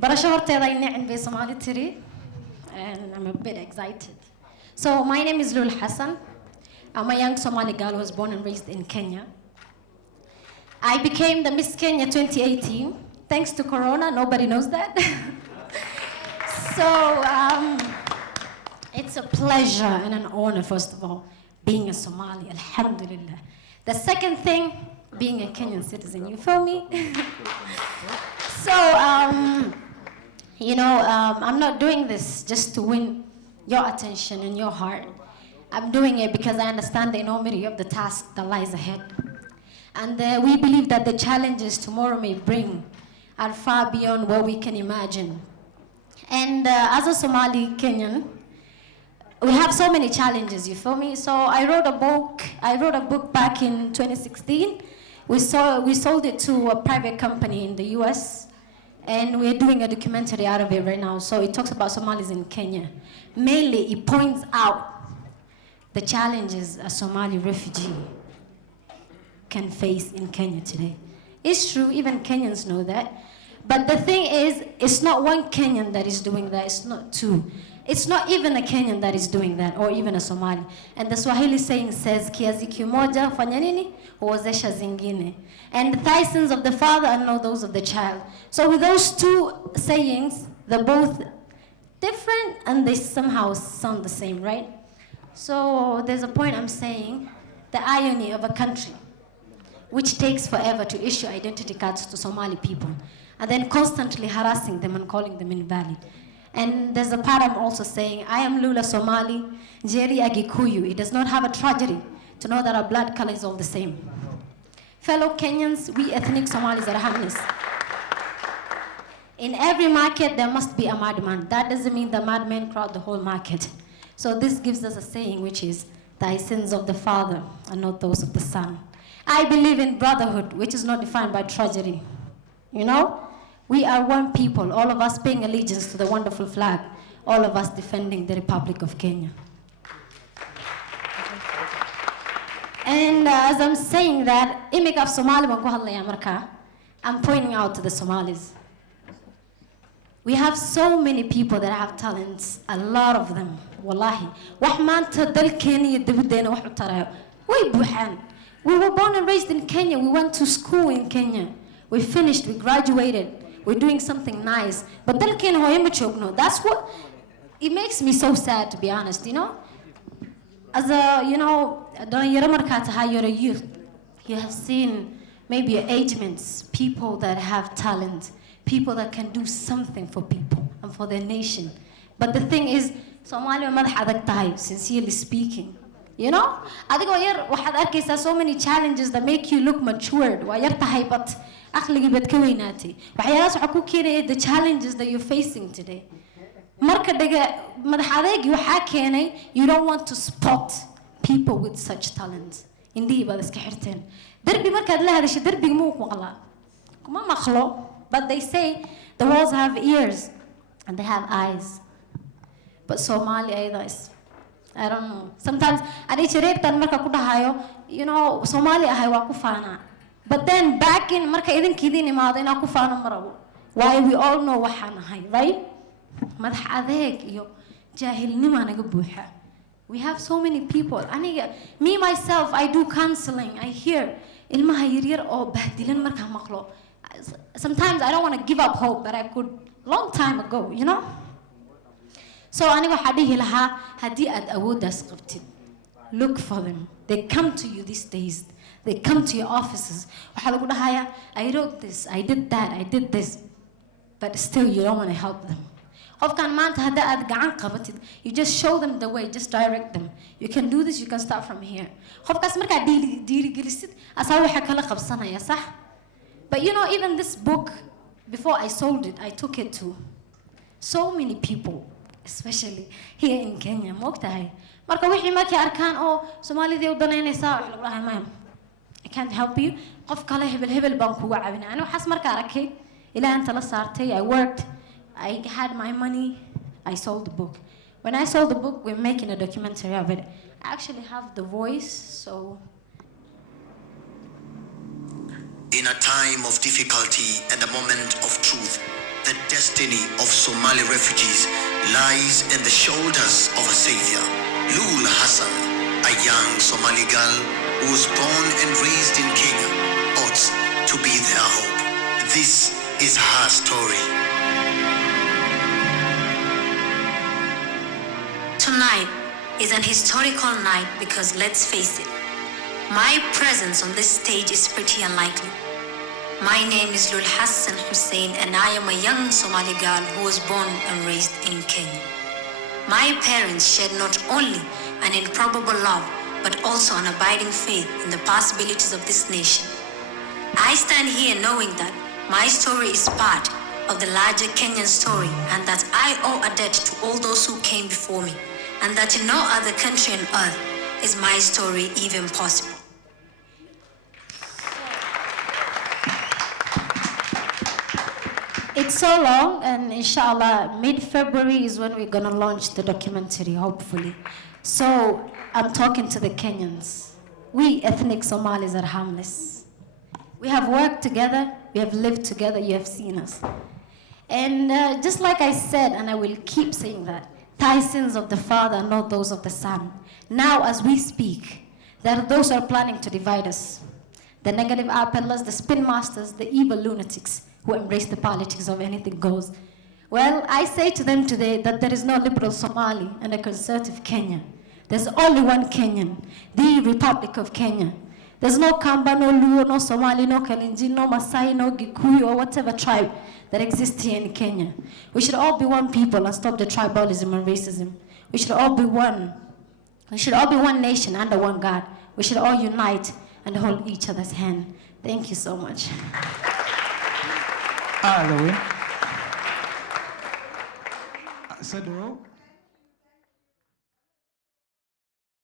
barasho horteeda ay nicin bay Somali tiri, and I'm a bit excited. So my name is Luul Hassan. I'm a young Somali girl who was born and raised in Kenya. I became the Miss Kenya 2018. Thanks to Corona, nobody knows that. So it's a pleasure and an honor, first of all, being a Somali, alhamdulillah. The second thing, being a Kenyan citizen, you feel me? So, I'm not doing this just to win your attention and your heart. I'm doing it because I understand the enormity of the task that lies ahead. And we believe that the challenges tomorrow may bring are far beyond what we can imagine. And as a Somali Kenyan, we have so many challenges, you feel me? So I wrote a book back in 2016. We sold it to a private company in the US, and we're doing a documentary out of it right now. So it talks about Somalis in Kenya. Mainly, it points out the challenges a Somali refugee can face in Kenya today. It's true, even Kenyans know that. But the thing is, it's not one Kenyan that is doing that, it's not two. It's not even a Kenyan that is doing that, or even a Somali. And the Swahili saying says, kiazi kimoja fanya nini, huozesha zingine. And the thigh sins of the father are not those of the child. So with those two sayings, they're both different and they somehow sound the same, right? So there's a point I'm saying, the irony of a country which takes forever to issue identity cards to Somali people, and then constantly harassing them and calling them invalid. And there's a part I'm also saying, I am Lula Somali, Jerry Agikuyu. It does not have a tragedy to know that our blood color is all the same. Fellow Kenyans, we ethnic Somalis are harmless. In every market, there must be a madman. That doesn't mean the madmen crowd the whole market. So this gives us a saying, which is, thy sins of the father are not those of the son. I believe in brotherhood, which is not defined by tragedy. You know? We are one people, all of us paying allegiance to the wonderful flag, all of us defending the Republic of Kenya. And as I'm saying that, imig af Somali baan ku hadlaya marka, I'm pointing out to the Somalis. We have so many people that have talents, a lot of them, wallahi. Wax maanta dalkeena iyo dibaddeena wax u tarayo, way buuxaan. We were born and raised in Kenya, we went to school in Kenya. We finished, we graduated. We're doing something nice. But dalkeena hooyo ma joogno. That's what, it makes me so sad, to be honest, you know? As a, dhalinyaro markaa tahay, you're a youth. You have seen maybe agements, people that have talent, people that can do something for people and for their nation. But the thing is, Somali madax adag tahay, sincerely speaking. You know? Adigoo yar waxaad arkaysaa so many challenges that make you look matured. Waa yar tahay, but aqligii baad ka weynaatay. Waxyaalahaas waxaa ku keenaya the challenges that you're facing today. Marka dhaga madax adeegi waxaa keenay, you don't want to spot people with such talents. Indhihii baad iska xirteen. Darbi markaad la hadashay, darbiga muu maqlaa. Kuma maqlo. But they say the walls have ears and they have eyes. But Somali ayada is, I don't know. Sometimes ani jireegtan marka ku dhahayo, Somali ahay waa ku faana. But then back in marka idinkiidin imaado inaa ku faano marabo. Why we all know waxaan ahay, right? Madax adeeg iyo jaahilnima naga buuxa. We have so many people. Me myself, I do counseling. I hear ilmaha yaryar oo bahdilan marka maqlo. Sometimes I don't want to give up hope, but I could long time ago, you know? So aniga waxaa dhihi lahaa, haddii aad awooddaas qabtid, look for them. They come to you these days. They come to your offices. Waxaa lagu dhahaya, I wrote this, I did that, I did this. But still you don't want to help them. Qofkan maanta hadda aad gacan qabatid, you just show them the way, just direct them. You can do this, you can start from here. Qofkaas markaa dhiirigelisid, asaa waxa kala qabsanaya, sax? But even this book, before I sold it, I took it to so many people, especially here in Kenya. Moogtahay. Marka wixii markay arkaan, Soomaalidii u danaynaysaa, waxa lagu dhahay, ma'am, I can't help you. Qof kale hebel baan kugu caawinaa. Ani waxaas markaa arkay, ilaa inta la saartay, I worked, I had my money, I sold the book. When I sold the book, we're making a documentary of it. I actually have the voice, so. In a time of difficulty and a moment of truth, The destiny of Somali refugees lies in the shoulders of a savior. Luul Hassan, a young Somali girl who was born and raised in Kenya, ought to be their hope. This is her story. Tonight is an historical night because, let's face it, my presence on this stage is pretty unlikely. My name is Luul Hassan Hussein, and I am a young Somali girl who was born and raised in Kenya. My parents shared not only an improbable love, but also an abiding faith in the possibilities of this nation. I stand here knowing that my story is part of the larger Kenyan story, and that I owe a debt to all those who came before me, and that in no other country on earth is my story even possible. It's so long, and inshallah, mid-February is when we're going to launch the documentary, hopefully. So I'm talking to the Kenyans. We ethnic Somalis are harmless. We have worked together, we have lived together, you have seen us. And just like I said, and I will keep saying that, thy sins of the father are not those of the son. Now, as we speak, there are those who are planning to divide us. The negative art peddlers, the spin masters, the evil lunatics who embrace the politics of anything goes. Well, I say to them today that there is no liberal Somali and a conservative Kenya. There's only one Kenyan, the Republic of Kenya. There's no Kamba, no Luo, no Somali, no Kalenjin, no Masai, no Gikuyu, or whatever tribe that exists here in Kenya. We should all be one people and stop the tribalism and racism. We should all be one. We should all be one nation under one God. We should all unite and hold each other's hand. Thank you so much. Luul.